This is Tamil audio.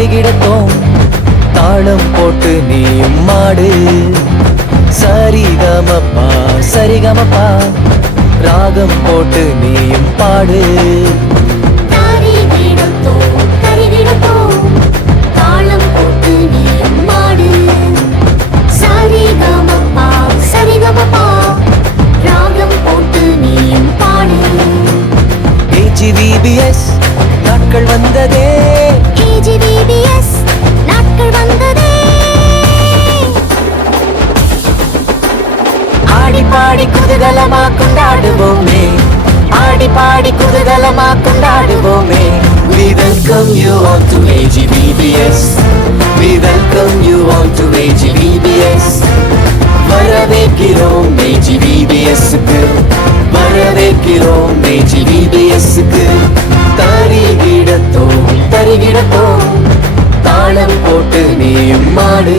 தருகிடத்தோம் தாளம் போட்டு நீயும் மாடு சரிகமப்பா சரிகமப்பா ராகம் போட்டு நீயும் பாடு தாளம் போட்டு நீயும் மாடு சரிகமப்பா சரிகமப்பா ராகம் போட்டு நீயும் பாடு AGVBS நாட்கள் வந்ததே AGVBS நாட்கள் வந்ததே ஆடி பாடி குதூகலமா கொண்டாடுவோமே ஆடி பாடி குதூகலமா கொண்டாடுவோமே We welcome you all to AGVBS We welcome you all to AGVBS வரவேற்கிறோம் AGVBS-க்கு வரவேற்கிறோம் AGVBS-க்கு தருகிடத்தோம் தாளம் போட்டு நீயும் மாடு